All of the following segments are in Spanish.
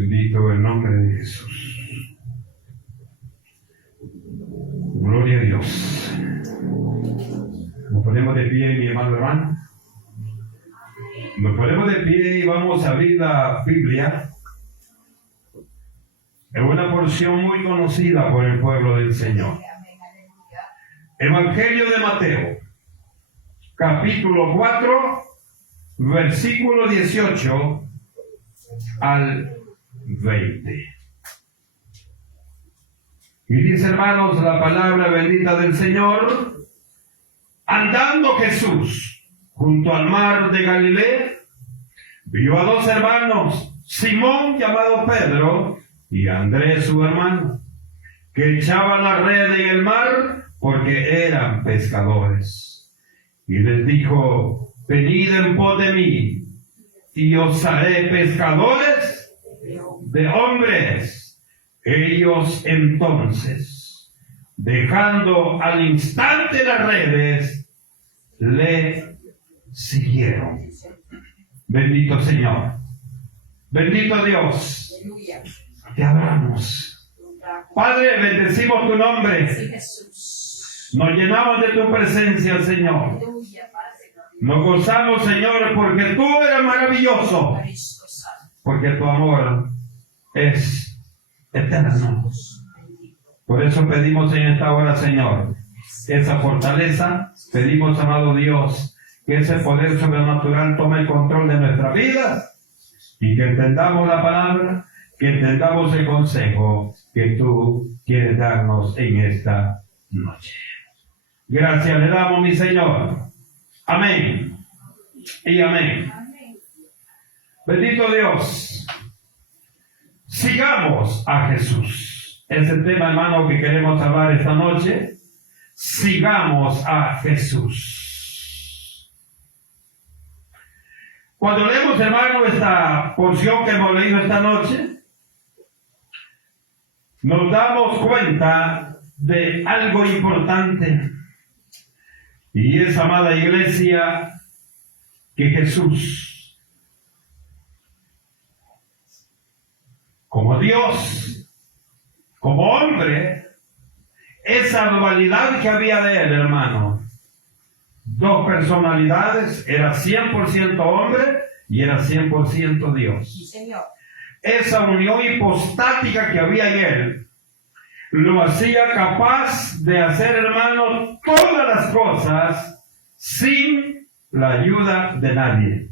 Bendito el nombre de Jesús. Gloria a Dios. Nos ponemos de pie, mi hermano. Nos ponemos de pie y vamos a abrir la Biblia en una porción muy conocida por el pueblo del Señor. Evangelio de Mateo, capítulo 4, versículo 18 al 20. Y dice, hermanos, la palabra bendita del Señor: andando Jesús junto al mar de Galilea, vio a dos hermanos, Simón llamado Pedro y Andrés su hermano, que echaban la red en el mar porque eran pescadores. Y les dijo: venid en pos de mí, y os haré pescadores de hombres. Ellos entonces, dejando al instante las redes, le siguieron. Bendito Señor, bendito Dios, te adoramos. Padre, bendecimos tu nombre. Nos llenamos de tu presencia, Señor. Nos gozamos, Señor, porque tú eres maravilloso, porque tu amor es eterno. Por eso pedimos en esta hora, Señor, esa fortaleza. Pedimos, amado Dios, que ese poder sobrenatural tome el control de nuestras vidas y que entendamos la palabra, que entendamos el consejo que tú quieres darnos en esta noche. Gracias le damos, mi Señor. Amén y amén. Bendito Dios. Sigamos a Jesús. Es el tema, hermano, que queremos hablar esta noche. Sigamos a Jesús. Cuando leemos, hermano, esta porción que hemos leído esta noche, nos damos cuenta de algo importante. Y es, amada iglesia, que Jesús, como Dios, como hombre, esa dualidad que había de él, hermano, dos personalidades, era 100% hombre y era 100% Dios. Sí, Señor. Esa unión hipostática que había en él lo hacía capaz de hacer, hermano, todas las cosas sin la ayuda de nadie.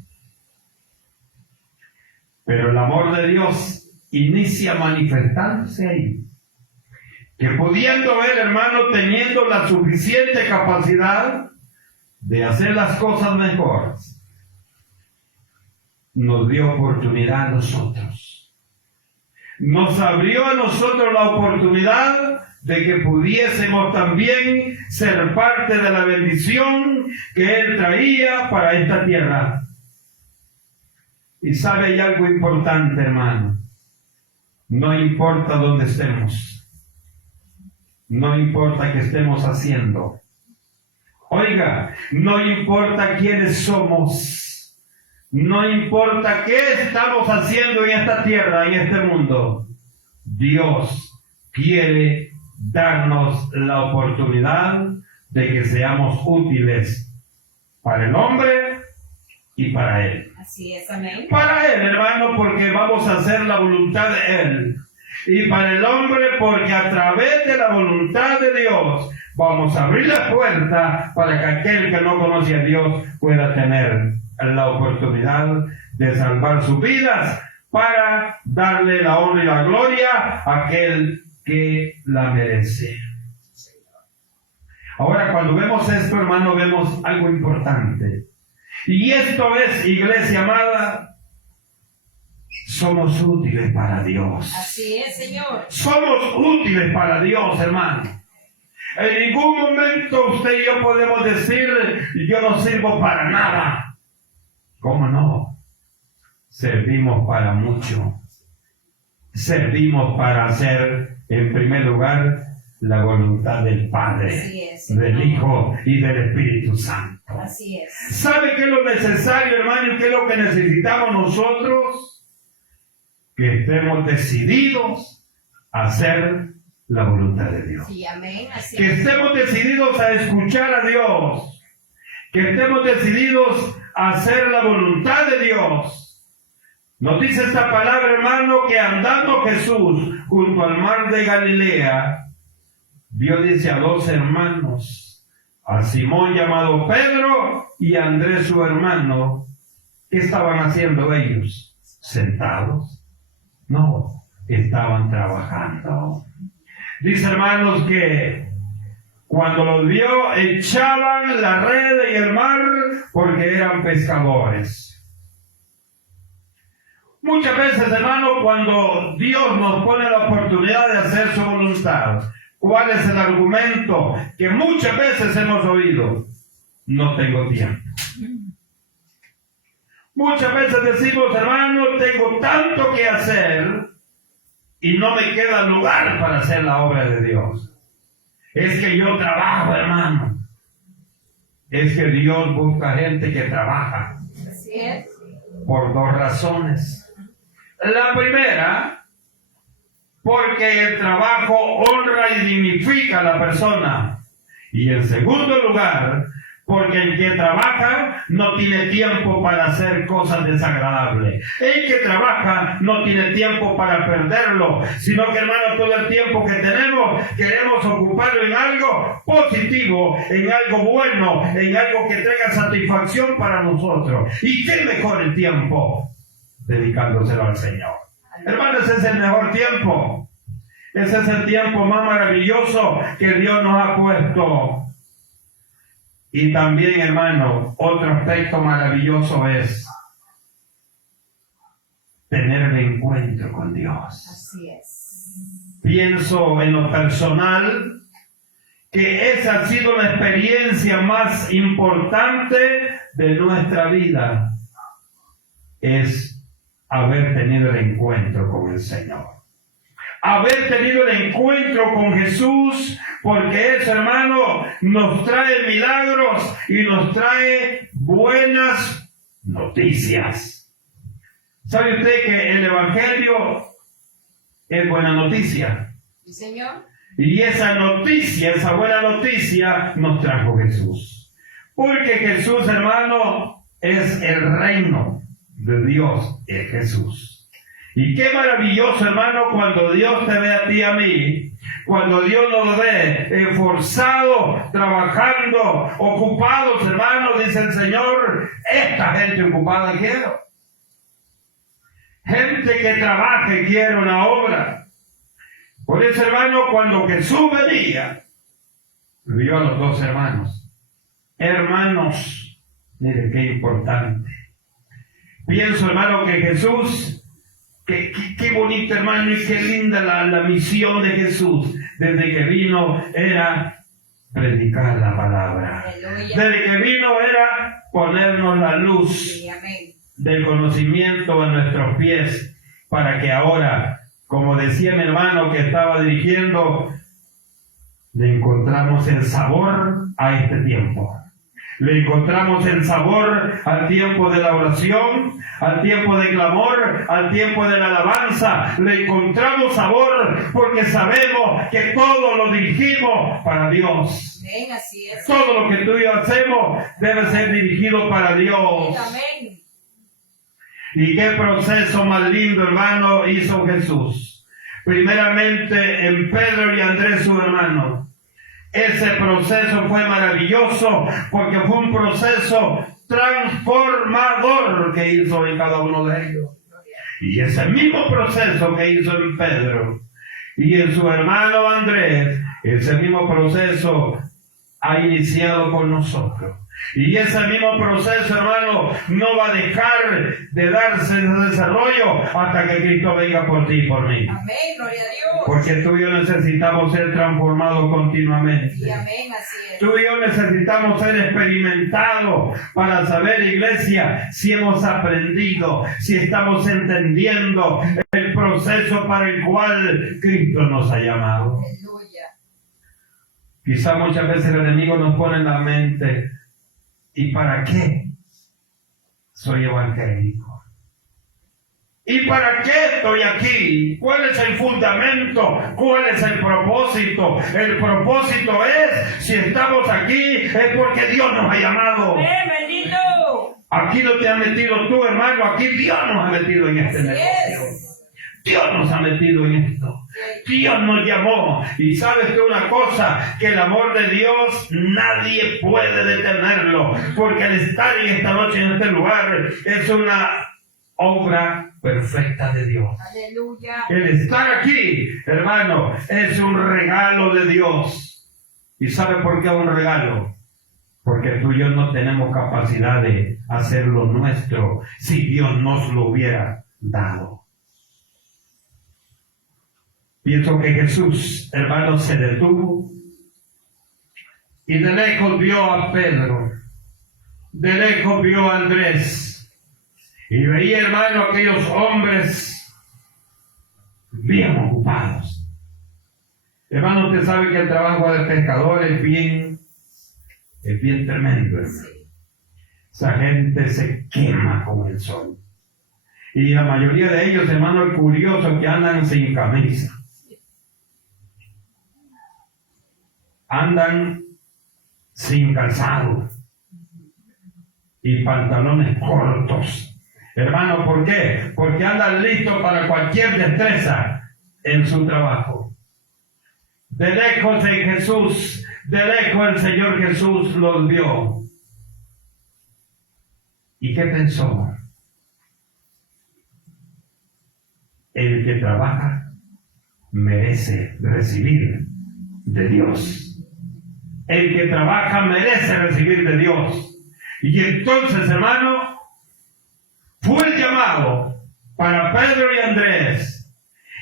Pero el amor de Dios inicia manifestándose ahí, que pudiendo él, hermano, teniendo la suficiente capacidad de hacer las cosas mejor, nos dio oportunidad a nosotros. Nos abrió a nosotros la oportunidad de que pudiésemos también ser parte de la bendición que él traía para esta tierra. Y sabe, hay algo importante, hermano. No importa dónde estemos, no importa qué estemos haciendo, oiga, no importa quiénes somos, no importa qué estamos haciendo en esta tierra, en este mundo, Dios quiere darnos la oportunidad de que seamos útiles para el hombre y para Él. Así es, amén. Para Él, hermano, porque vamos a hacer la voluntad de Él. Y para el hombre, porque a través de la voluntad de Dios vamos a abrir la puerta para que aquel que no conoce a Dios pueda tener la oportunidad de salvar sus vidas para darle la honra y la gloria a aquel que la merece. Ahora, cuando vemos esto, hermano, vemos algo importante. Y esto es, iglesia amada, somos útiles para Dios. Así es, Señor. Somos útiles para Dios, hermano. En ningún momento usted y yo podemos decir, yo no sirvo para nada. ¿Cómo no? Servimos para mucho. Servimos para hacer, en primer lugar, la voluntad del Padre, del Hijo y del Espíritu Santo. Así es. ¿Sabe qué es lo necesario, hermano, y qué es lo que necesitamos nosotros? que estemos decididos a hacer la voluntad de Dios. Sí, amén. Así Que es. estemos decididos a escuchar a Dios. Que estemos decididos a hacer la voluntad de Dios. Nos dice esta palabra, hermano, que andando Jesús junto al mar de Galilea, Dios dice a dos hermanos, a Simón llamado Pedro y a Andrés su hermano. ¿Qué estaban haciendo ellos? ¿Sentados? No, estaban trabajando. Dice, hermanos, que cuando los vio echaban la red en el mar porque eran pescadores. Muchas veces, hermano, cuando Dios nos pone la oportunidad de hacer su voluntad, ¿cuál es el argumento que muchas veces hemos oído? No tengo tiempo. Muchas veces decimos, hermano, tengo tanto que hacer y no me queda lugar para hacer la obra de Dios. Es que yo trabajo, hermano. Es que Dios busca gente que trabaja. Así es. Por dos razones. La primera, porque el trabajo honra y dignifica a la persona. Y en segundo lugar, porque el que trabaja no tiene tiempo para hacer cosas desagradables. El que trabaja no tiene tiempo para perderlo, sino que, hermano, todo el tiempo que tenemos queremos ocuparlo en algo positivo, en algo bueno, en algo que traiga satisfacción para nosotros. ¿Y qué mejor el tiempo? Dedicándoselo al Señor. Hermano, ese es el mejor tiempo. Ese es el tiempo más maravilloso que Dios nos ha puesto. Y también, hermano, otro aspecto maravilloso es tener el encuentro con Dios. Así es. Pienso en lo personal que esa ha sido la experiencia más importante de nuestra vida. Es haber tenido el encuentro con el Señor. Haber tenido el encuentro con Jesús, porque eso, hermano, nos trae milagros y nos trae buenas noticias. ¿Sabe usted que el Evangelio es buena noticia? Sí, Señor. Y esa noticia, esa buena noticia, nos trajo Jesús. Porque Jesús, hermano, es el reino de Dios, es Jesús. Y qué maravilloso, hermano, cuando Dios te ve a ti y a mí, cuando Dios nos ve esforzados, trabajando, ocupados, hermano, dice el Señor, esta gente ocupada quiero. Gente que trabaje quiero una obra. Por eso, hermano, cuando Jesús venía, vio a los dos hermanos. Hermanos, mire qué importante. Pienso, hermano, que Jesús, qué bonito, hermano, y qué linda la misión de Jesús. Desde que vino era predicar la palabra. Aleluya. Desde que vino era ponernos la luz Sí, amén. del conocimiento a nuestros pies, para que ahora, como decía mi hermano que estaba dirigiendo, le encontramos el sabor a este tiempo. Le encontramos el sabor al tiempo de la oración, al tiempo de clamor, al tiempo de la alabanza. Le encontramos sabor porque sabemos que todo lo dirigimos para Dios. Amén, así es. Todo lo que tú y yo hacemos debe ser dirigido para Dios. Amén. Y qué proceso más lindo, hermano, hizo Jesús. Primeramente en Pedro y Andrés, su hermano. Ese proceso fue maravilloso porque fue un proceso transformador que hizo en cada uno de ellos. Y ese mismo proceso que hizo en Pedro y en su hermano Andrés, ese mismo proceso ha iniciado con nosotros. Y ese mismo proceso, hermano, no va a dejar de darse ese desarrollo hasta que Cristo venga por ti y por mí. Amén, gloria a Dios. Porque tú y yo necesitamos ser transformados continuamente. Sí, amén, así es. Tú y yo necesitamos ser experimentados para saber, iglesia, si hemos aprendido, si estamos entendiendo el proceso para el cual Cristo nos ha llamado. Aleluya. Quizá muchas veces el enemigo nos pone en la mente, ¿y para qué soy evangélico? ¿Y para qué estoy aquí? ¿Cuál es el fundamento? ¿Cuál es el propósito? El propósito es, si estamos aquí, es porque Dios nos ha llamado. ¡Bendito! Aquí no te has metido tú, hermano, aquí Dios nos ha metido en este Así negocio. es. Dios nos ha metido en esto. Dios nos llamó. Y sabes tú una cosa, que el amor de Dios nadie puede detenerlo, porque el estar en esta noche en este lugar es una obra perfecta de Dios. Aleluya. El estar aquí, hermano, es un regalo de Dios. ¿Y sabe por qué es un regalo? Porque tú y yo no tenemos capacidad de hacerlo nuestro si Dios nos lo hubiera dado. Pienso que Jesús, hermano, se detuvo y de lejos vio a Pedro, de lejos vio a Andrés, y veía, hermano, aquellos hombres bien ocupados. Hermano, usted sabe que el trabajo de pescador es bien tremendo, hermano. Esa gente se quema con el sol. Y la mayoría de ellos, hermano, es curioso que andan sin camisa. Andan sin calzado y pantalones cortos. Hermano, ¿por qué? Porque andan listos para cualquier destreza en su trabajo. De lejos de Jesús, de lejos el Señor Jesús los vio. ¿Y qué pensó? El que trabaja merece recibir de Dios. El que trabaja merece recibir de Dios. Y entonces, hermano, fue el llamado para Pedro y Andrés.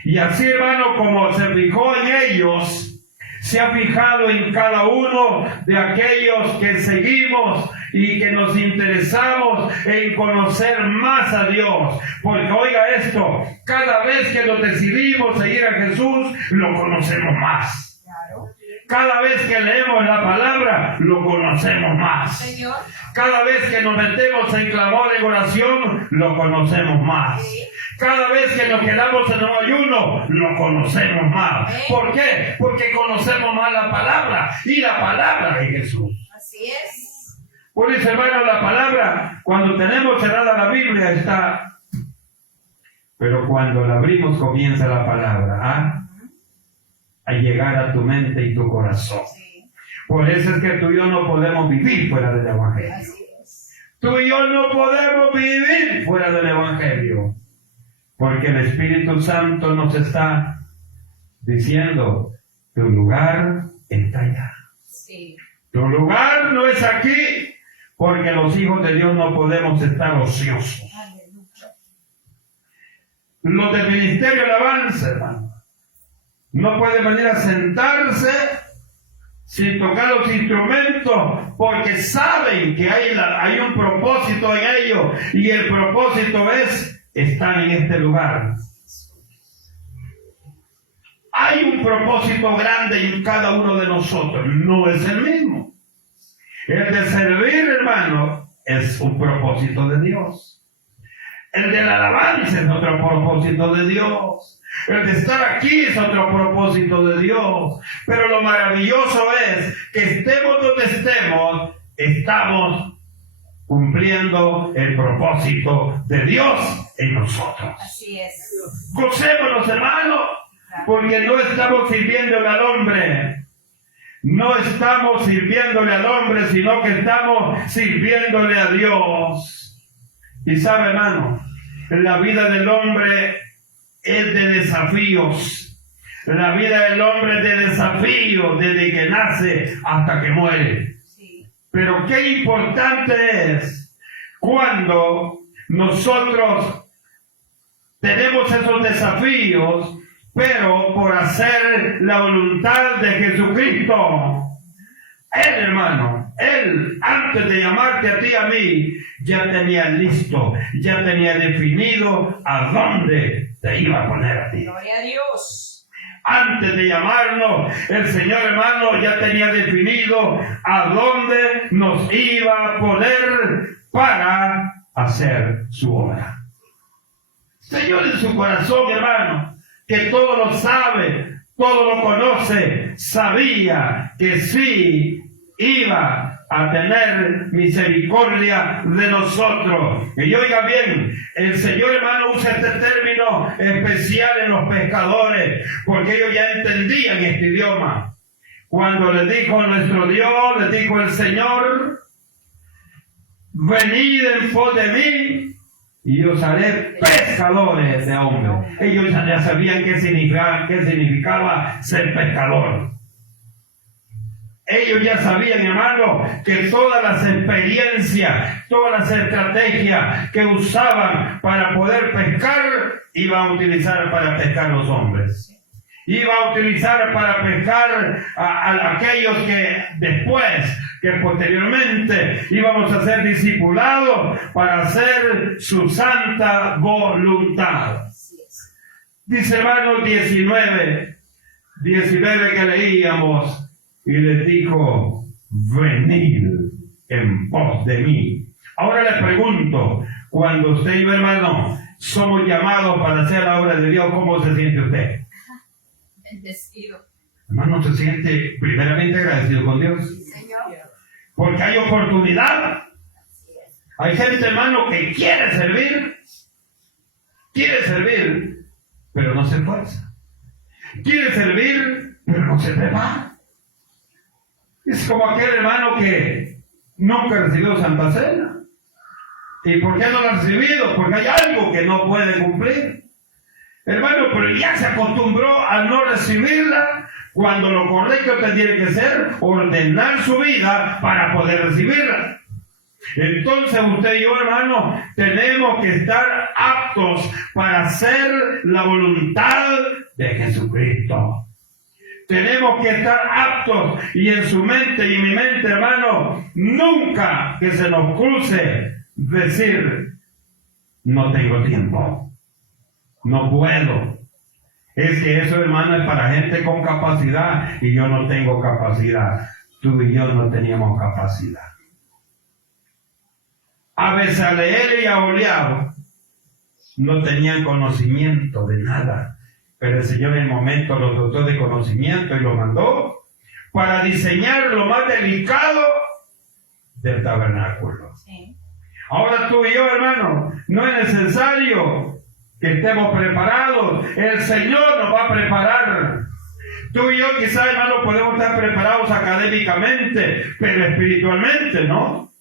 Y así, hermano, como se fijó en ellos, se ha fijado en cada uno de aquellos que seguimos y que nos interesamos en conocer más a Dios. Porque oiga esto, cada vez que nos decidimos seguir a Jesús, lo conocemos más. Claro. Cada vez que leemos la palabra, lo conocemos más. Señor. Cada vez que nos metemos en clamor, en oración, lo conocemos más. Sí. Cada vez que nos quedamos en un ayuno, lo conocemos más. Sí. ¿Por qué? Porque conocemos más la palabra y la palabra de Jesús. Así es. Por eso, hermano, la palabra, cuando tenemos cerrada la Biblia, está. Pero cuando la abrimos, comienza la palabra a llegar a tu mente y tu corazón. Sí. Por eso es que tú y yo no podemos vivir fuera del Evangelio. Así es. Tú y yo no podemos vivir fuera del Evangelio. Porque el Espíritu Santo nos está diciendo, tu lugar está allá. Sí. Tu lugar no es aquí, porque los hijos de Dios no podemos estar ociosos. Aleluya. Los del ministerio de alabanza, hermano, no pueden venir a sentarse sin tocar los instrumentos, porque saben que hay un propósito en ellos, y el propósito es estar en este lugar. Hay un propósito grande en cada uno de nosotros, no es el mismo. El de servir, hermano, es un propósito de Dios. El de la alabanza es otro propósito de Dios. El de estar aquí es otro propósito de Dios. Pero lo maravilloso es que estemos donde estemos, estamos cumpliendo el propósito de Dios en nosotros. Así es. Gocémonos, hermanos, porque no estamos sirviéndole al hombre. No estamos sirviéndole al hombre, sino que estamos sirviéndole a Dios. Y sabe, hermano, la vida del hombre es de desafíos. La vida del hombre es de desafíos desde que nace hasta que muere. Sí. Pero qué importante es cuando nosotros tenemos esos desafíos, pero por hacer la voluntad de Jesucristo. Él, hermano, Él, antes de llamarte a ti y a mí, ya tenía listo, ya tenía definido a dónde te iba a poner a ti. Gloria a Dios. Antes de llamarnos, el Señor, hermano, ya tenía definido a dónde nos iba a poner para hacer su obra. Señor en su corazón, hermano, que todo lo sabe, todo lo conoce, sabía que sí iba a tener misericordia de nosotros. Y oiga bien, el Señor, hermano, usa este término especial en los pescadores, porque ellos ya entendían este idioma. Cuando les dijo nuestro Dios, les dijo el Señor, venid en pos de mí y os haré pescadores de hombres. Ellos ya sabían qué significaba ser pescador. Ellos ya sabían, hermano, que todas las experiencias, todas las estrategias que usaban para poder pescar, iban a utilizar para pescar los hombres. Iba a utilizar para pescar a aquellos que después, que posteriormente íbamos a ser discipulados para hacer su santa voluntad. Dice hermano 19 que leíamos, y les dijo, venid en pos de mí. Ahora le pregunto, cuando usted y yo, hermano, somos llamados para hacer la obra de Dios, ¿cómo se siente usted? Bendecido. Hermano, se siente primeramente agradecido con Dios. Señor. Porque hay oportunidad. Hay gente, hermano, que quiere servir, pero no se esfuerza. Quiere servir, pero no se prepara. Es como aquel hermano que nunca recibió Santa Cena. ¿Y por qué no la ha recibido? Porque hay algo que no puede cumplir. Hermano, pero ya se acostumbró a no recibirla, cuando lo correcto que tiene que ser ordenar su vida para poder recibirla. Entonces usted y yo, hermano, tenemos que estar aptos para hacer la voluntad de Jesucristo. Tenemos que estar aptos, y en su mente y en mi mente, hermano, nunca que se nos cruce decir, no tengo tiempo, no puedo. Es que eso, hermano, es para gente con capacidad, y yo no tengo capacidad. Tú y yo no teníamos capacidad. A Bezaleel y a Oholiab no tenían conocimiento de nada, pero el Señor en el momento los dotó de conocimiento y los mandó para diseñar lo más delicado del tabernáculo. Sí. Ahora tú y yo, hermano, no es necesario que estemos preparados. El Señor nos va a preparar. Tú y yo quizás, hermano, podemos estar preparados académicamente, pero espiritualmente no.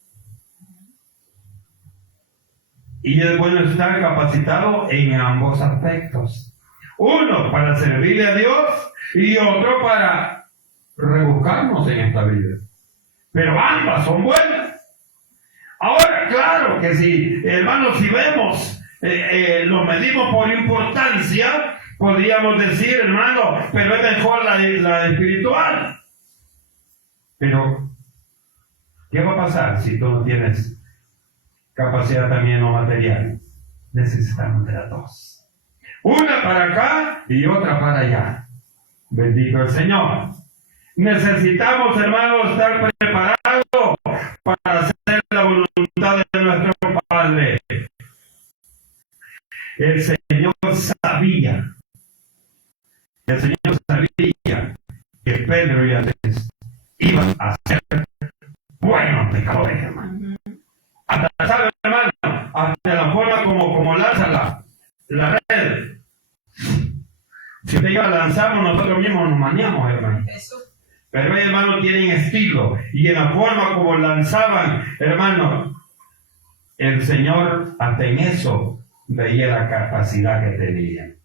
Y es bueno estar capacitado en ambos aspectos. Uno para servirle a Dios y otro para rebuscarnos en esta vida. Pero ambas son buenas. Ahora, claro que si, hermanos, si vemos, lo medimos por importancia, podríamos decir, hermano, pero es mejor la espiritual. Pero, ¿qué va a pasar si tú no tienes capacidad también no material? Necesitamos de las dos. Una para acá y otra para allá. Bendito el Señor. Necesitamos, hermanos, estar preparados para hacer la voluntad de nuestro Padre. El Señor sabía que Pedro y Andrés iban a ser buenos pescadores, hermano. Hasta, ¿sabe, hermano? Hasta la forma como lanza la red. Si usted y yo la lanzamos, nosotros mismos nos maniamos, hermano. Eso. Pero ellos, hermano, tienen estilo. Y en la forma como lanzaban, hermano, el Señor hasta en eso veía la capacidad que tenían.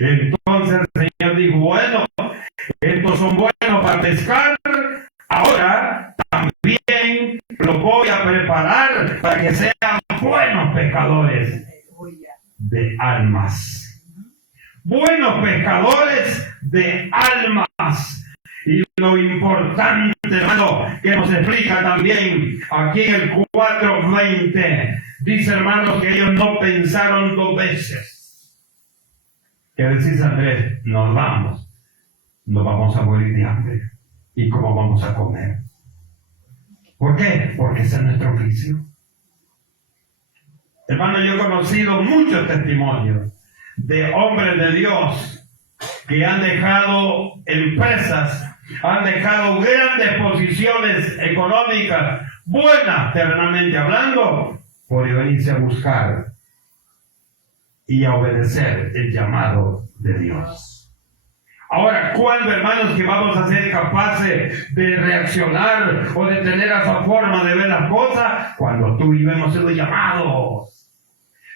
Entonces el Señor dijo, bueno, estos son buenos para pescar, ahora también los voy a preparar para que sean buenos pescadores de almas. Buenos pescadores de almas. Y lo importante, hermano, que nos explica también aquí en el 4:20, dice, hermano, que ellos no pensaron dos veces. ¿Qué decís, Andrés? Nos vamos a morir de hambre. ¿Y cómo vamos a comer? ¿Por qué? Porque ese es nuestro oficio. Hermano, yo he conocido muchos testimonios de hombres de Dios que han dejado empresas, han dejado grandes posiciones económicas, buenas terrenalmente hablando, por venirse a buscar y a obedecer el llamado de Dios. Ahora, ¿cuándo, hermanos, que vamos a ser capaces de reaccionar o de tener esa forma de ver las cosas? Cuando tú y yo hemos sido llamados.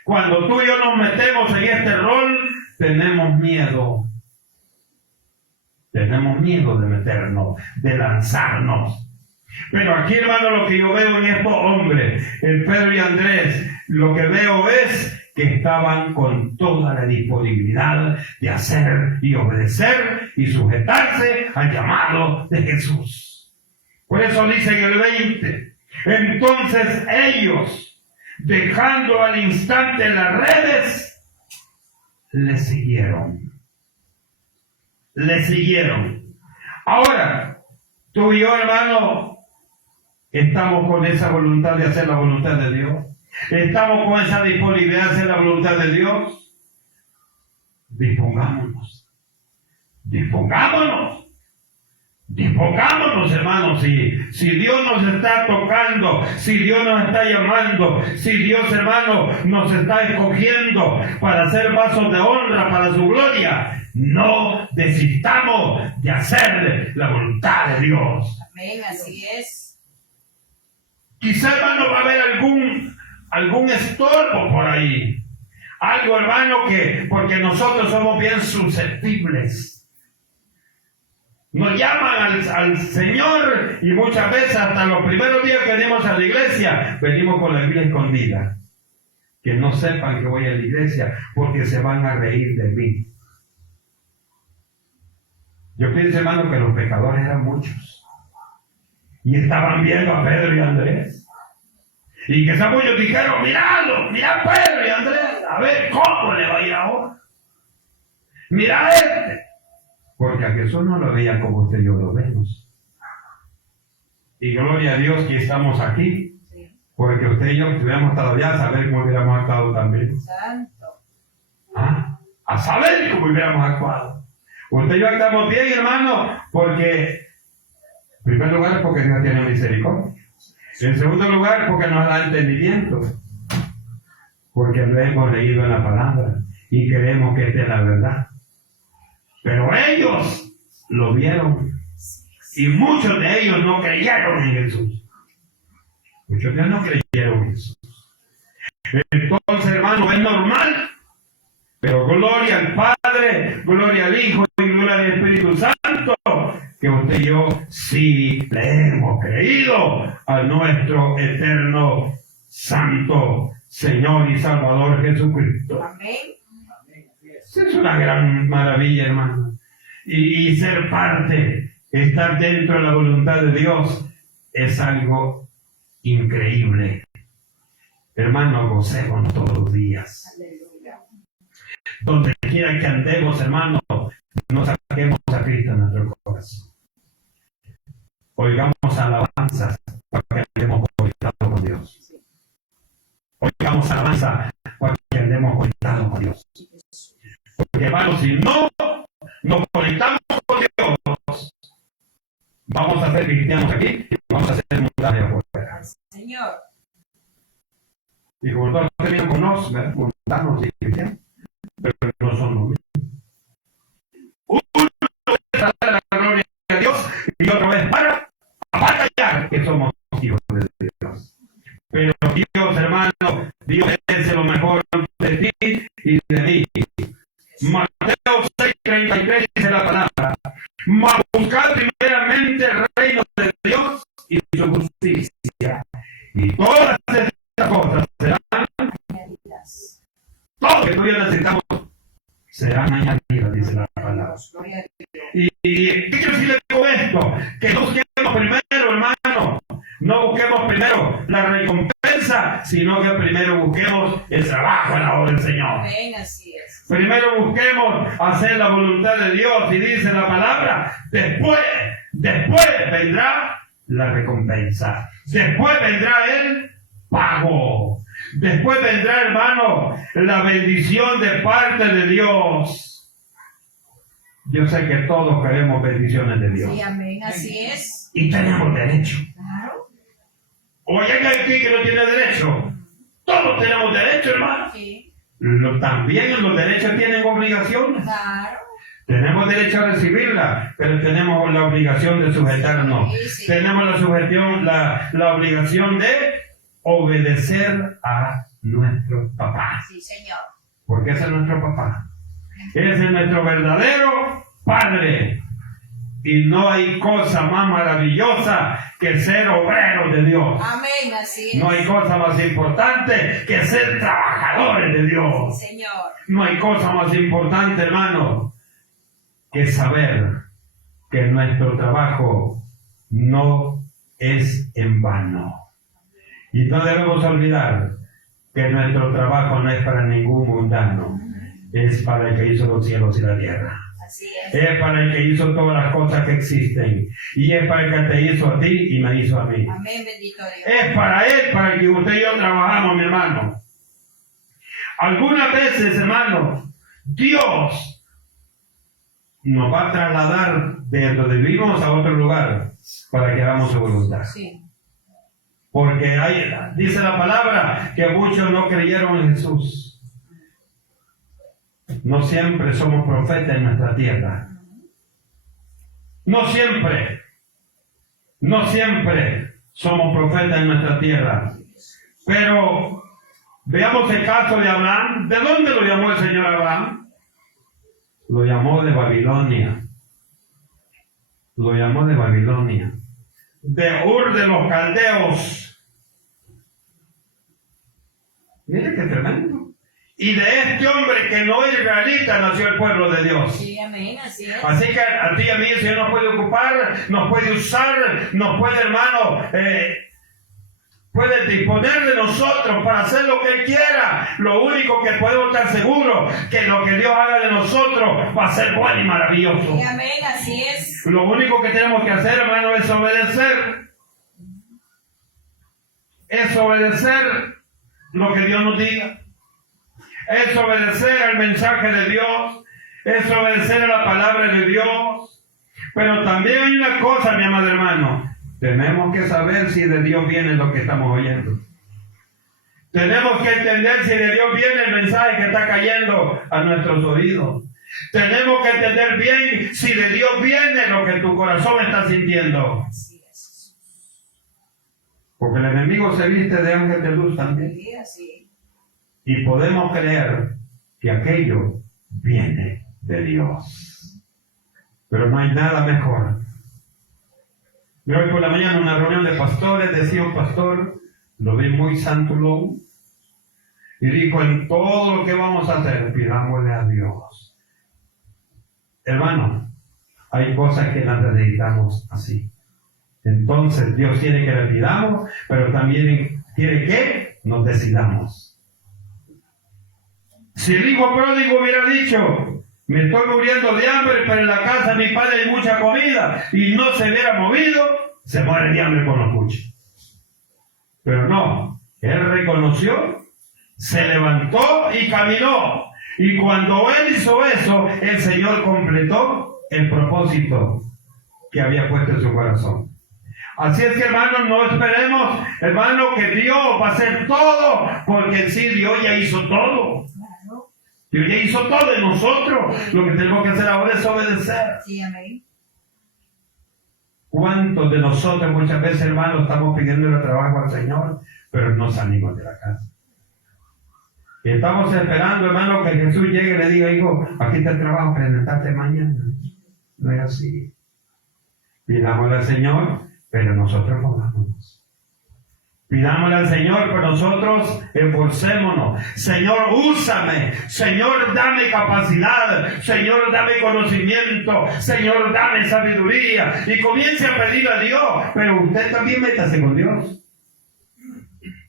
Cuando tú y yo nos metemos en este rol, tenemos miedo. Tenemos miedo de meternos, de lanzarnos. Pero aquí, hermano, lo que yo veo en estos hombres, el Pedro y Andrés, lo que veo es que estaban con toda la disponibilidad de hacer y obedecer y sujetarse al llamado de Jesús. Por eso dice en el 20, entonces ellos, dejando al instante las redes, le siguieron. Le siguieron. Ahora, tú y yo, hermano, estamos con esa voluntad de hacer la voluntad de Dios. Estamos con esa disponibilidad de hacer la voluntad de Dios. Dispongámonos. Dispongámonos. Dispongámonos, hermanos. Si Dios nos está tocando, si Dios nos está llamando, si Dios, hermano, nos está escogiendo para ser vasos de honra para su gloria, no desistamos de hacer la voluntad de Dios. Amén, así es. Quizá, hermano, va a haber algún estorbo por ahí. Algo, hermano, porque nosotros somos bien susceptibles. Nos llaman al Señor y muchas veces hasta los primeros días que venimos a la iglesia, venimos con la Biblia escondida. Que no sepan que voy a la iglesia porque se van a reír de mí. Yo pienso, hermano, que los pecadores eran muchos. Y estaban viendo a Pedro y Andrés. Y que muchos dijeron, mirad Pedro y Andrés, a ver cómo le va a ir ahora. Mirad porque a Jesús no lo veían como usted y yo lo vemos. Y gloria a Dios que estamos aquí. Porque usted y yo, si hubiéramos estado allá, a saber cómo hubiéramos actuado también. Santo. A saber cómo hubiéramos actuado. Usted y yo actuamos bien, hermano, porque, en primer lugar, porque Dios tiene misericordia. En segundo lugar, porque nos da entendimiento. Porque lo hemos leído en la palabra y creemos que esta es la verdad. Pero ellos lo vieron y muchos de ellos no creyeron en Jesús. Muchos de ellos no creyeron en Jesús. Entonces, hermano, es normal, pero gloria al Padre, gloria al Hijo y gloria al Espíritu Santo, que usted y yo sí le hemos creído a nuestro eterno Santo Señor y Salvador Jesucristo. Amén. Es una gran maravilla, hermano. Y ser parte, estar dentro de la voluntad de Dios, es algo increíble. Hermano, gocémonos todos los días. Aleluya. Donde quiera que andemos, hermano, nos saquemos a Cristo en nuestro corazón. Oigamos alabanzas para que andemos conectados con Dios. Oigamos alabanza para que andemos conectados con Dios. Porque, hermanos, si no nos conectamos con Dios, vamos a ser cristianos aquí y vamos a ser mundanos afuera. Señor. Y como todos terminan con nos, mundanos y cristianos, pero no son lo mismo. Uno es para dar la gloria a Dios y otro es para callar que somos hijos de Dios. Pero Dios, hermano, Dios es lo mejor de ti y de mí. Mateo 6:33 dice la palabra: mas buscad primeramente el reino de Dios y su justicia, y todas estas cosas serán añadidas. Todo lo que tú y yo necesitamos serán añadidas, dice la palabra. ¿Y qué quiero decirle con esto? Que no busquemos primero, hermano, no busquemos primero la recompensa, sino que primero busquemos el trabajo en la obra del Señor. Amén, así es. Primero busquemos hacer la voluntad de Dios, y dice la palabra, después vendrá la recompensa, después vendrá el pago, Después vendrá, hermano, la bendición de parte de Dios. Yo sé que todos queremos bendiciones de Dios. Sí, amén, así es. Y tenemos derecho. Claro. Oye, que hay aquí que no tiene derecho. Todos tenemos derecho, hermano. Sí. También los derechos tienen obligaciones. Claro. Tenemos derecho a recibirla, pero tenemos la obligación de sujetarnos. Sí, sí. Tenemos la obligación de obedecer a nuestro papá. Sí, Señor. Porque ese es nuestro papá. Ese es nuestro verdadero padre. Y no hay cosa más maravillosa que ser obrero de Dios. Amén, así es. No hay cosa más importante que ser trabajadores de Dios. Sí, Señor. No hay cosa más importante, hermano, que saber que nuestro trabajo no es en vano. Y no debemos olvidar que nuestro trabajo no es para ningún mundano, es para el que hizo los cielos y la tierra. Así es. Es para el que hizo todas las cosas que existen. Y es para el que te hizo a ti y me hizo a mí. Amén, bendito Dios. Es para él, para el que usted y yo trabajamos, mi hermano. Algunas veces, hermano, Dios nos va a trasladar de donde vivimos a otro lugar para que hagamos su voluntad. Sí. Porque dice la palabra que muchos no creyeron en Jesús. No siempre somos profetas en nuestra tierra. No siempre somos profetas en nuestra tierra. Pero veamos el caso de Abraham. ¿De dónde lo llamó el Señor Abraham? Lo llamó de Babilonia. Lo llamó de Babilonia. De Ur de los Caldeos. Mire qué tremendo. Y de este hombre que no es israelita nació el pueblo de Dios. Sí, amén, así es. Así que a ti y a mí el Señor nos puede ocupar, nos puede usar, nos puede, hermano, puede disponer de nosotros para hacer lo que Él quiera. Lo único que podemos estar seguros que lo que Dios haga de nosotros va a ser bueno y maravilloso. Sí, amén, así es. Lo único que tenemos que hacer, hermano, es obedecer. Es obedecer lo que Dios nos diga. Es obedecer al mensaje de Dios. Es obedecer a la palabra de Dios. Pero también hay una cosa, mi amado hermano. Tenemos que saber si de Dios viene lo que estamos oyendo. Tenemos que entender si de Dios viene el mensaje que está cayendo a nuestros oídos. Tenemos que entender bien si de Dios viene lo que tu corazón está sintiendo. Así es. Porque el enemigo se viste de ángel de luz también. Sí, así. Y podemos creer que aquello viene de Dios. Pero no hay nada mejor. Yo hoy por la mañana en una reunión de pastores decía un pastor, lo vi muy santulón, y dijo: en todo lo que vamos a hacer, pidámosle a Dios. Hermano, hay cosas que las necesitamos así. Entonces Dios quiere que le pidamos, pero también quiere que nos decidamos. Si el hijo pródigo hubiera dicho: me estoy muriendo de hambre, pero en la casa de mi padre hay mucha comida, y no se hubiera movido, se muere de hambre con los cuchillos. Pero no, él reconoció, se levantó y caminó. Y cuando él hizo eso, el Señor completó el propósito que había puesto en su corazón. Así es que, hermanos, no esperemos, hermanos, que Dios va a hacer todo, porque en sí Dios ya hizo todo. Claro. Dios ya hizo todo en nosotros. Sí. Lo que tenemos que hacer ahora es obedecer. Sí, amén. ¿Cuántos de nosotros muchas veces, hermanos, estamos pidiendo el trabajo al Señor, pero no salimos de la casa? Y estamos esperando, hermano, que Jesús llegue y le diga: hijo, aquí está el trabajo, presentate mañana. No es así. Pidámosle al Señor, pero nosotros pongámonos. Pidámosle al Señor, pero nosotros esforcémonos. Señor, úsame. Señor, dame capacidad. Señor, dame conocimiento. Señor, dame sabiduría. Y comience a pedirle a Dios. Pero usted también métase con Dios.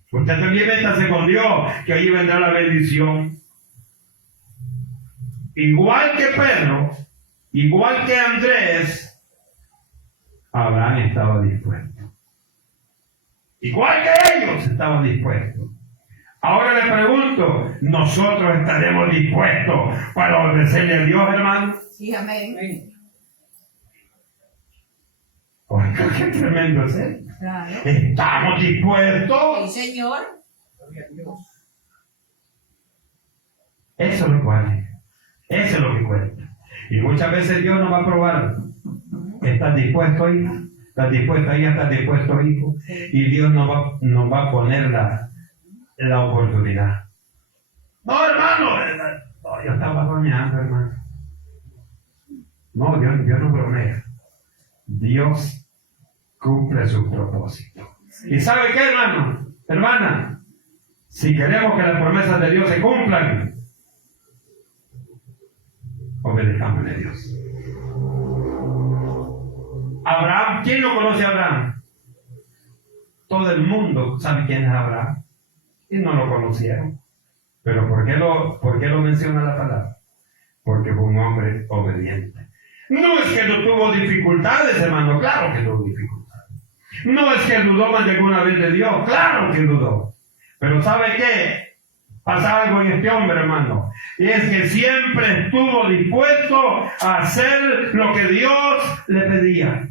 Usted también métase con Dios, que allí vendrá la bendición. Igual que Pedro, igual que Andrés, Abraham estaba dispuesto. Igual que ellos estaban dispuestos. Ahora le pregunto, ¿nosotros estaremos dispuestos para obedecerle a Dios, hermano? Sí, amén. Oiga, qué tremendo es él. Claro. ¿Estamos dispuestos? Sí, Señor. Eso es lo que vale. Eso es lo que cuenta. Y muchas veces Dios nos va a probar. ¿Estás dispuesto, hijo? ¿Estás dispuesto, hija? ¿Estás dispuesto, hijo? Y Dios nos va a poner la oportunidad. No, hermano. No, yo estaba bromeando, hermano. No, Dios no bromea. Dios cumple sus propósitos. ¿Y sabe qué, hermano? Hermana, si queremos que las promesas de Dios se cumplan, obedezcámosle a Dios. Abraham, ¿quién no conoce a Abraham? Todo el mundo sabe quién es Abraham. Y no lo conocieron. Pero ¿por qué lo menciona la palabra? Porque fue un hombre obediente. No es que no tuvo dificultades, hermano, claro que tuvo dificultades. No es que dudó más de alguna vez de Dios, claro que dudó. Pero ¿sabe qué? Pasa algo en este hombre, hermano. Y es que siempre estuvo dispuesto a hacer lo que Dios le pedía.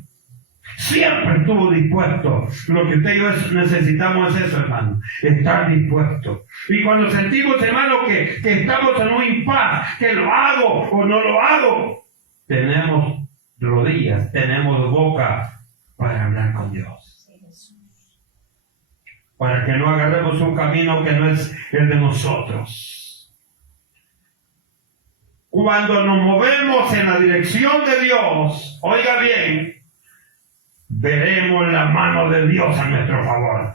Siempre estuvo dispuesto. Lo que usted y yo necesitamos es eso, hermano. Estar dispuesto. Y cuando sentimos, hermano, que estamos en un impas, que lo hago o no lo hago, tenemos rodillas, tenemos boca para hablar con Dios. Para que no agarremos un camino que no es el de nosotros. Cuando nos movemos en la dirección de Dios, oiga bien, veremos la mano de Dios a nuestro favor.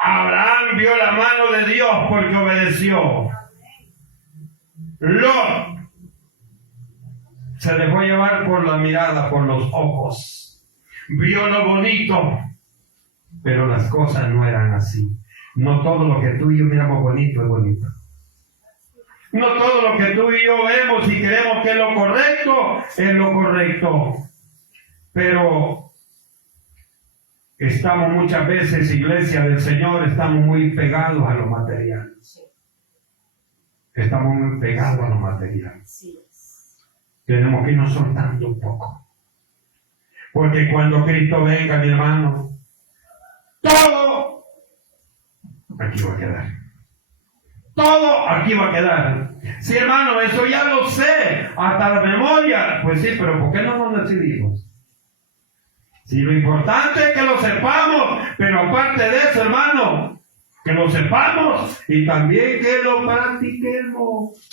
Abraham vio la mano de Dios porque obedeció. Lot se dejó llevar por la mirada, por los ojos. Vio lo bonito, pero las cosas no eran así. No todo lo que tú y yo miramos bonito es bonito. No todo lo que tú y yo vemos y creemos que es lo correcto. Pero estamos muchas veces, iglesia del Señor, estamos muy pegados a lo material. Estamos muy pegados a lo material. Tenemos que irnos soltando un poco. Porque cuando Cristo venga, mi hermano, todo aquí va a quedar. Todo aquí va a quedar. Sí, hermano, eso ya lo sé, hasta la memoria. Pues sí, pero ¿por qué no nos decidimos? Si lo importante es que lo sepamos, pero aparte de eso, hermano, que lo sepamos y también que lo practiquemos.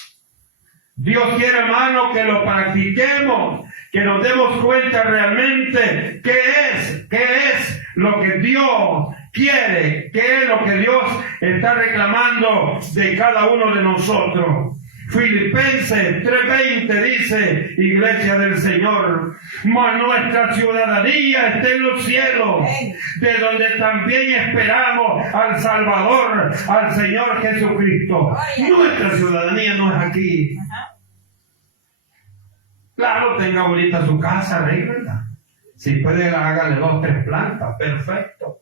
Dios quiere, hermano, que lo practiquemos, que nos demos cuenta realmente qué es lo que Dios quiere, qué es lo que Dios está reclamando de cada uno de nosotros. Filipenses 3:20 dice, iglesia del Señor, mas nuestra ciudadanía está en los cielos, de donde también esperamos al Salvador, al Señor Jesucristo. Nuestra ciudadanía no es aquí. Claro, tenga bonita su casa, arréglala. Si puede, hágale 2 o 3 plantas, perfecto.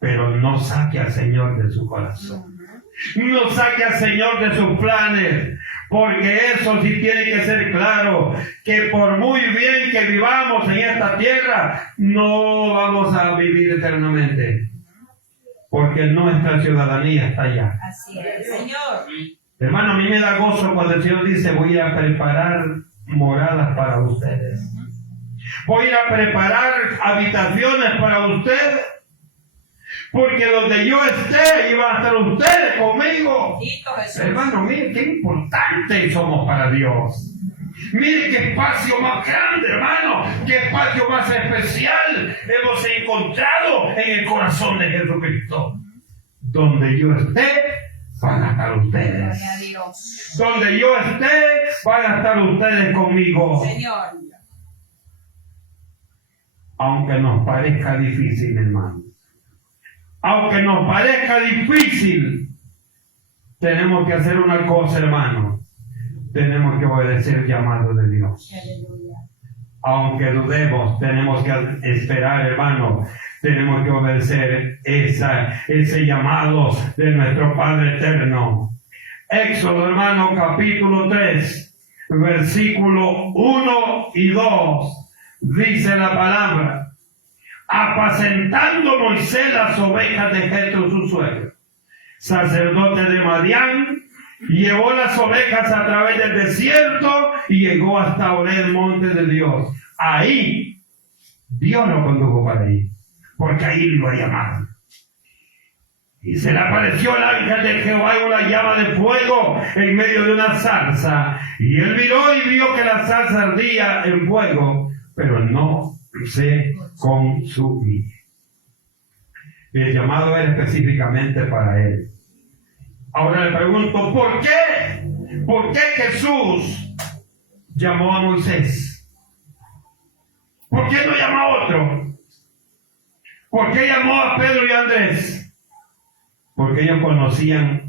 Pero no saque al Señor de su corazón. No saque al Señor de sus planes. Porque eso sí tiene que ser claro, que por muy bien que vivamos en esta tierra, no vamos a vivir eternamente. Porque nuestra ciudadanía está allá. Así es, Señor. Hermano, a mí me da gozo cuando el Señor dice, voy a preparar moradas para ustedes. Voy a preparar habitaciones para ustedes. Porque donde yo esté, iban a estar ustedes conmigo. Hermano, mire qué importante somos para Dios. Mire qué espacio más grande, hermano. Qué espacio más especial hemos encontrado en el corazón de Jesucristo. Donde yo esté, van a estar ustedes. Donde yo esté, van a estar ustedes conmigo. Señor. Aunque nos parezca difícil, hermano. Aunque nos parezca difícil, tenemos que hacer una cosa, hermano. Tenemos que obedecer el llamado de Dios. Aunque dudemos, tenemos que esperar, hermano, tenemos que obedecer ese llamado de nuestro Padre eterno. Éxodo, hermano, capítulo 3, versículo 1 y 2, dice la palabra: apacentando Moisés las ovejas de Jetro su suegro, sacerdote de Madián, llevó las ovejas a través del desierto y llegó hasta Horeb, monte de Dios. Ahí Dios lo condujo para ahí, porque ahí lo iba a llamar. Y se le apareció el ángel de Jehová en una llama de fuego en medio de una zarza. Y él miró y vio que la zarza ardía en fuego, pero no se consumía. El llamado era específicamente para él. Ahora le pregunto, ¿por qué? ¿Por qué Jesús llamó a Moisés? ¿Por qué no llamó a otro? ¿Por qué llamó a Pedro y Andrés? Porque ellos conocían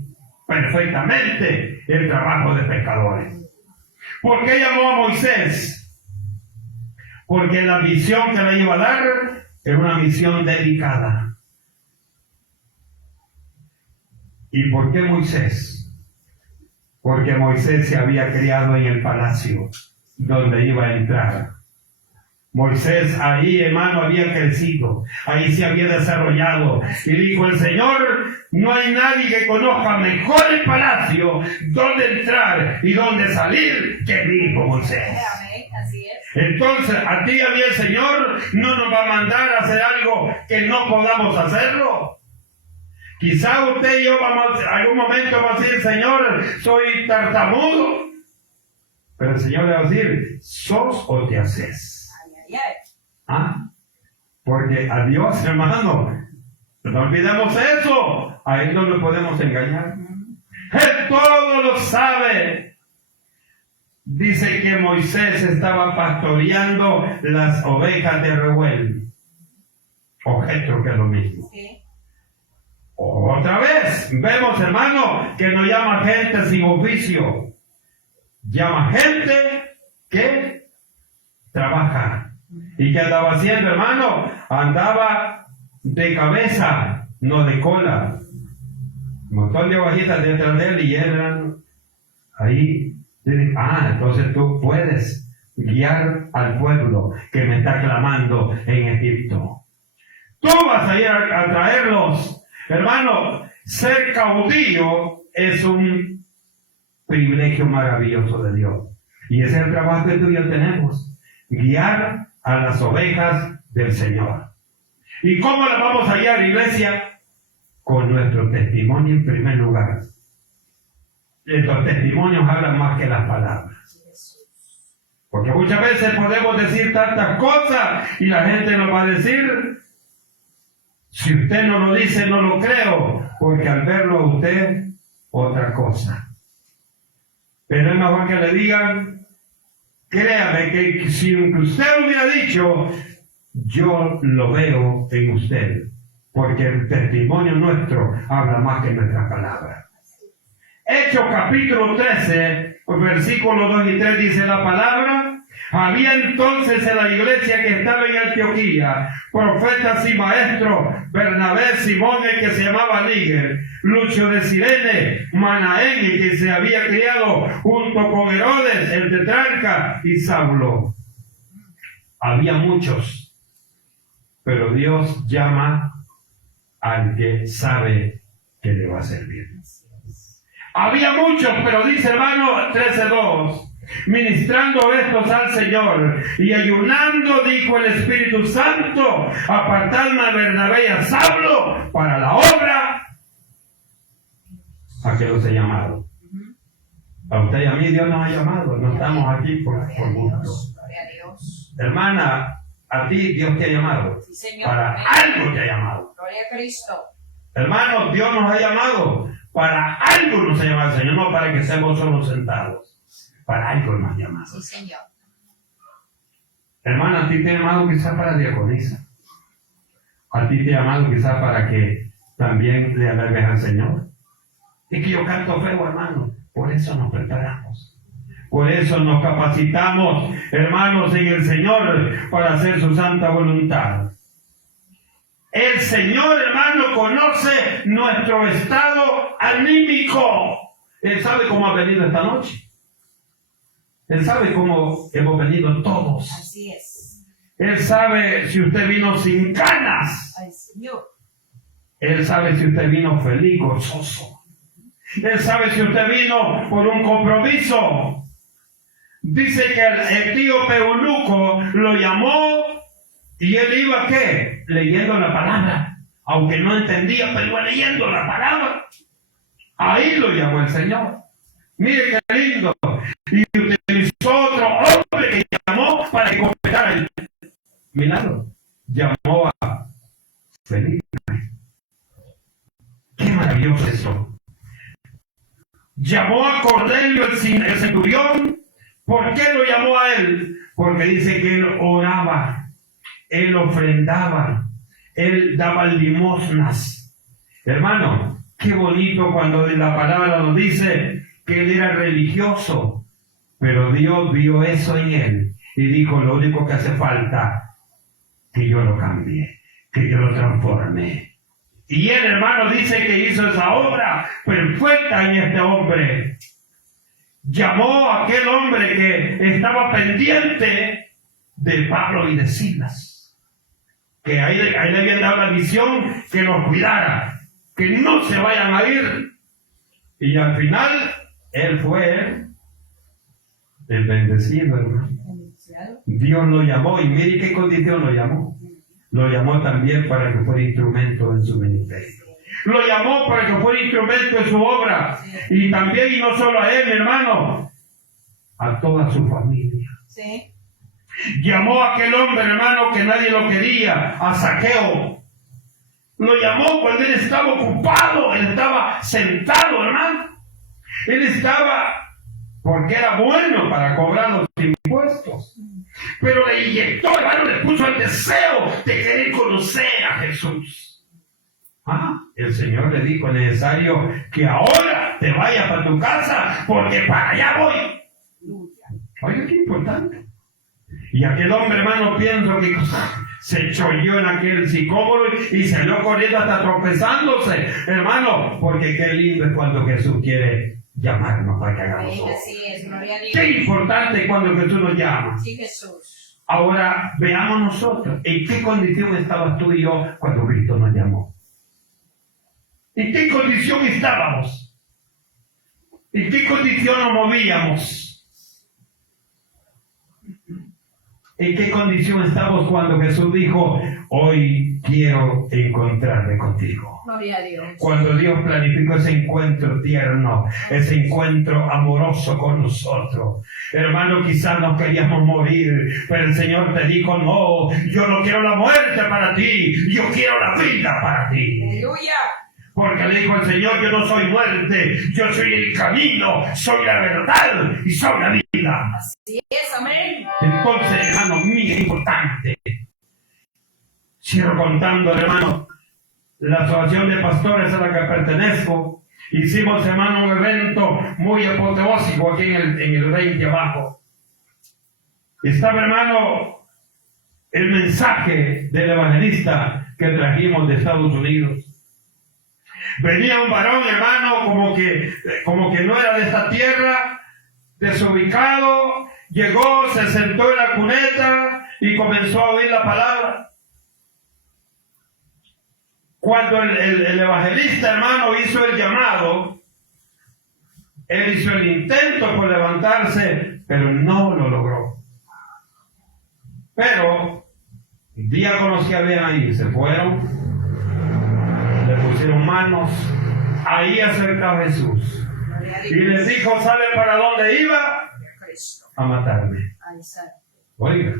perfectamente el trabajo de pescadores. ¿Por qué llamó a Moisés? Porque la misión que le iba a dar era una misión dedicada. ¿Y por qué Moisés? Porque Moisés se había criado en el palacio donde iba a entrar. Moisés ahí, hermano, había crecido, ahí se había desarrollado. Y dijo el Señor: no hay nadie que conozca mejor el palacio, dónde entrar y dónde salir, que mi hijo Moisés. Así es. Entonces, a ti y a mí el Señor no nos va a mandar a hacer algo que no podamos hacerlo. Quizá usted y yo vamos, algún momento vamos a decir: Señor, soy tartamudo. Pero el Señor le va a decir: ¿sos o te haces? Porque a Dios, hermano, no olvidemos eso. A Él no lo podemos engañar. Él todo lo sabe. Dice que Moisés estaba pastoreando las ovejas de Reuel, o Jetro, que es lo mismo. Sí. Otra vez vemos, hermano, que no llama gente sin oficio, llama gente que trabaja. ¿Y qué andaba haciendo, hermano? Andaba de cabeza, no de cola. Un montón de ovejitas detrás de él y eran ahí. Entonces tú puedes guiar al pueblo que me está clamando en Egipto. Tú vas a ir a traerlos. Hermano, ser caudillo es un privilegio maravilloso de Dios. Y ese es el trabajo que tú y yo tenemos. Guiar a las ovejas del Señor. ¿Y cómo las vamos a guiar, iglesia? Con nuestro testimonio en primer lugar. Los testimonios hablan más que las palabras. Porque muchas veces podemos decir tantas cosas y la gente nos va a decir: si usted no lo dice, no lo creo, porque al verlo a usted, otra cosa. Pero es mejor que le digan: créame que si usted lo hubiera dicho, yo lo veo en usted, porque el testimonio nuestro habla más que nuestras palabras. Hechos capítulo 13, versículos 2 y 3 dice la palabra: había entonces en la iglesia que estaba en Antioquía profetas y maestros, Bernabé, Simón, el que se llamaba Níger, Lucio de Cirene, Manaén, el que se había criado junto con Herodes, el tetrarca, y Saulo. Había muchos, pero Dios llama al que sabe que le va a servir. Había muchos, pero dice, hermano, 13:2, ministrando estos al Señor y ayunando, dijo el Espíritu Santo: apartadme a Bernabé y a Saulo para la obra a que los he llamado. A usted y a mí Dios nos ha llamado, no estamos aquí por gusto. Hermana, a ti Dios te ha llamado. Sí, Señor. Para algo te ha llamado. Gloria a Cristo. Hermanos, Dios nos ha llamado. Para algo nos ha llamado el Señor, no para que estemos solo sentados. Para algo nos ha llamado. Sí, Señor. Hermana, a ti te ha llamado quizás para diaconisa. A ti te ha llamado quizás para que también le alabes al Señor. Es que yo canto feo, hermano. Por eso nos preparamos. Por eso nos capacitamos, hermanos, en el Señor, para hacer su santa voluntad. El Señor, hermano, conoce nuestro estado anímico. Él sabe cómo ha venido esta noche. Él sabe cómo hemos venido todos. Así es. Él sabe si usted vino sin ganas. Ay, Señor. Él sabe si usted vino feliz, gozoso. Él sabe si usted vino por un compromiso. Dice que el tío eunuco lo llamó y él iba, ¿qué? Leyendo la palabra. Aunque no entendía, pero iba leyendo la palabra. Ahí lo llamó el Señor. Mire qué lindo. Y utilizó otro hombre que llamó para que completara el milagro. Llamó a Felipe. Qué maravilloso eso. Llamó a Cornelio el centurión. ¿Por qué lo llamó a él? Porque dice que él oraba, él ofrendaba, él daba limosnas. Hermano, qué bonito cuando la palabra nos dice que él era religioso, pero Dios vio eso en él y dijo: lo único que hace falta que yo lo cambie, que yo lo transforme. Y él, hermano, dice que hizo esa obra perfecta en este hombre. Llamó a aquel hombre que estaba pendiente de Pablo y de Silas, que ahí le habían dado la misión que los cuidara, que no se vayan a ir. Y al final, él fue el bendecido, hermano. Dios lo llamó, y mire qué condición lo llamó. Lo llamó también para que fuera instrumento en su ministerio. Lo llamó para que fuera instrumento en su obra. Y también, y no solo a él, mi hermano, a toda su familia. Sí. Llamó a aquel hombre, hermano, que nadie lo quería, a Zaqueo. Lo llamó cuando él estaba ocupado, él estaba sentado, hermano. Él estaba, porque era bueno para cobrar los impuestos. Pero le inyectó, hermano, le puso el deseo de querer conocer a Jesús. El Señor le dijo: es necesario que ahora te vayas para tu casa, porque para allá voy. Oiga, qué importante. Y aquel hombre, hermano, pienso que se cholló en aquel sicómoro y salió corriendo hasta tropezándose, hermano, porque qué lindo es cuando Jesús quiere llamarnos para que hagamos obra. Así es, gloria a Dios. Qué importante cuando Jesús nos llama. Sí, Jesús. Ahora veamos nosotros, ¿en qué condición estabas tú y yo cuando Cristo nos llamó? ¿En qué condición estábamos? ¿En qué condición nos movíamos? ¿En qué condición estamos cuando Jesús dijo: hoy quiero encontrarme contigo? Gloria a Dios. Cuando Dios planificó ese encuentro tierno, ese encuentro amoroso con nosotros. Hermano, quizás nos queríamos morir, pero el Señor te dijo: no, yo no quiero la muerte para ti, yo quiero la vida para ti. Aleluya. Porque le dijo el Señor: yo no soy muerte, yo soy el camino, soy la verdad y soy la vida. Así es, amén. Entonces, hermano, muy importante. Cierro contando, hermano, la asociación de pastores a la que pertenezco. Hicimos, hermano, un evento muy apoteósico aquí en el 20 abajo. Estaba, hermano, el mensaje del evangelista que trajimos de Estados Unidos. Venía un varón, hermano, como que no era de esta tierra, desubicado, llegó, se sentó en la cuneta y comenzó a oír la palabra. Cuando el evangelista, hermano, hizo el llamado, él hizo el intento por levantarse, pero no lo logró. Pero diáconos que habían ahí se fueron, le pusieron manos, ahí acercaba Jesús y les dijo: ¿sabe para dónde iba? A matarme. Oiga,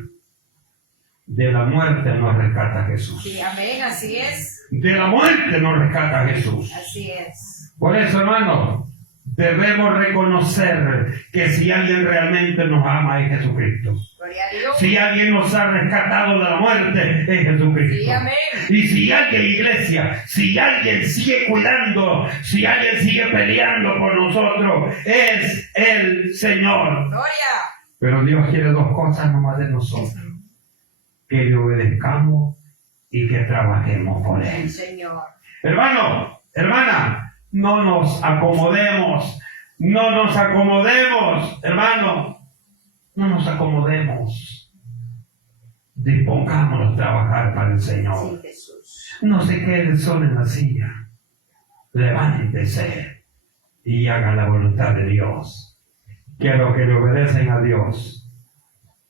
de la muerte nos rescata Jesús. Sí, amén, así es. De la muerte nos rescata Jesús. Así es. Por eso, hermano, debemos reconocer que si alguien realmente nos ama es Jesucristo. Gloria a Dios. Si alguien nos ha rescatado de la muerte es Jesucristo. Sí, amén. Y si alguien, iglesia, si alguien sigue cuidando, si alguien sigue peleando por nosotros, es el Señor. Gloria. Pero Dios quiere dos cosas nomás de nosotros: que le obedezcamos y que trabajemos por Él. Señor. Hermano, hermana, no nos acomodemos, hermano, no nos acomodemos. Dispongámonos a trabajar para el Señor. Sí, Jesús. No se quede solo en la silla. Levántese y haga la voluntad de Dios. Que a los que le obedecen a Dios,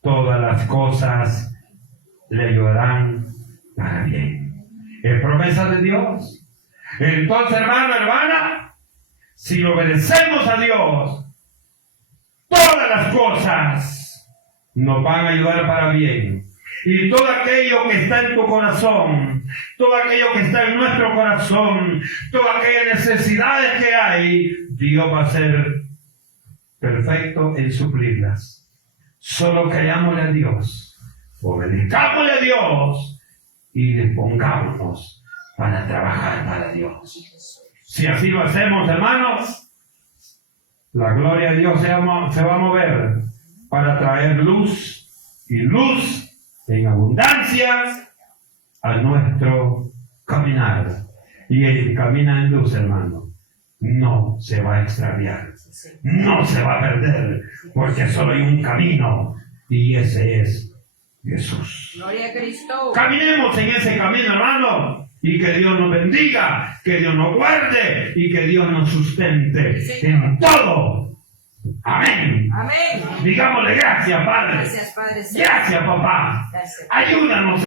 todas las cosas le ayudarán para bien. Es promesa de Dios. Entonces, hermano, hermana, si obedecemos a Dios, todas las cosas nos van a ayudar para bien. Y todo aquello que está en tu corazón, todo aquello que está en nuestro corazón, todas aquellas necesidades que hay, Dios va a ser perfecto en suplirlas. Solo callámosle a Dios, obedezcámosle a Dios y dispongámonos para trabajar para Dios. Si así lo hacemos, hermanos, la gloria de Dios se va a mover para traer luz y luz en abundancia a nuestro caminar. Y el que camina en luz, hermano, no se va a extraviar, no se va a perder, porque solo hay un camino y ese es Jesús. Gloria a Cristo. Caminemos en ese camino, hermano, y que Dios nos bendiga, que Dios nos guarde y que Dios nos sustente en todo. Amén. Amén. Digámosle gracias, Padre. Gracias, Padre. Gracias, papá. Gracias. Ayúdanos.